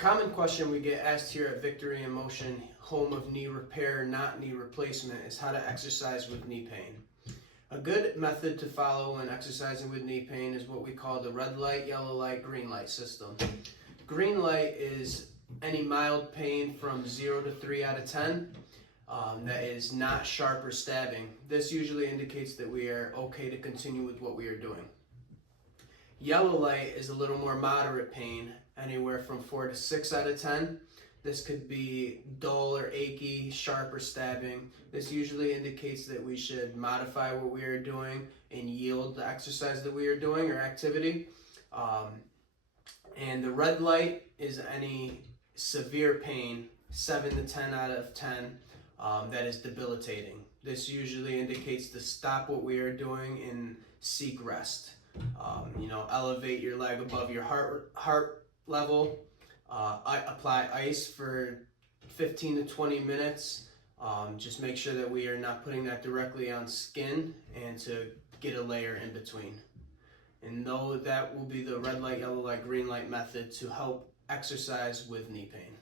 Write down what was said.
common question we get asked here at Victory in Motion, home of knee repair, not knee replacement, is how to exercise with knee pain. A good method to follow when exercising with knee pain is what we call the red light, yellow light, green light system. Green light is any mild pain from 0 to 3 out of 10 that is not sharp or stabbing. This usually indicates that we are okay to continue with what we are doing. Yellow light is a little more moderate pain, anywhere from 4 to 6 out of 10. This could be dull or achy, sharp or stabbing. This usually indicates that we should modify what we are doing and yield the exercise that we are doing or activity. And the red light is any severe pain, 7 to 10 out of 10, that is debilitating. This usually indicates to stop what we are doing and seek rest. Elevate your leg above your heart level. Apply ice for 15 to 20 minutes. Just make sure that we are not putting that directly on skin and to get a layer in between. And that will be the red light, yellow light, green light method to help exercise with knee pain.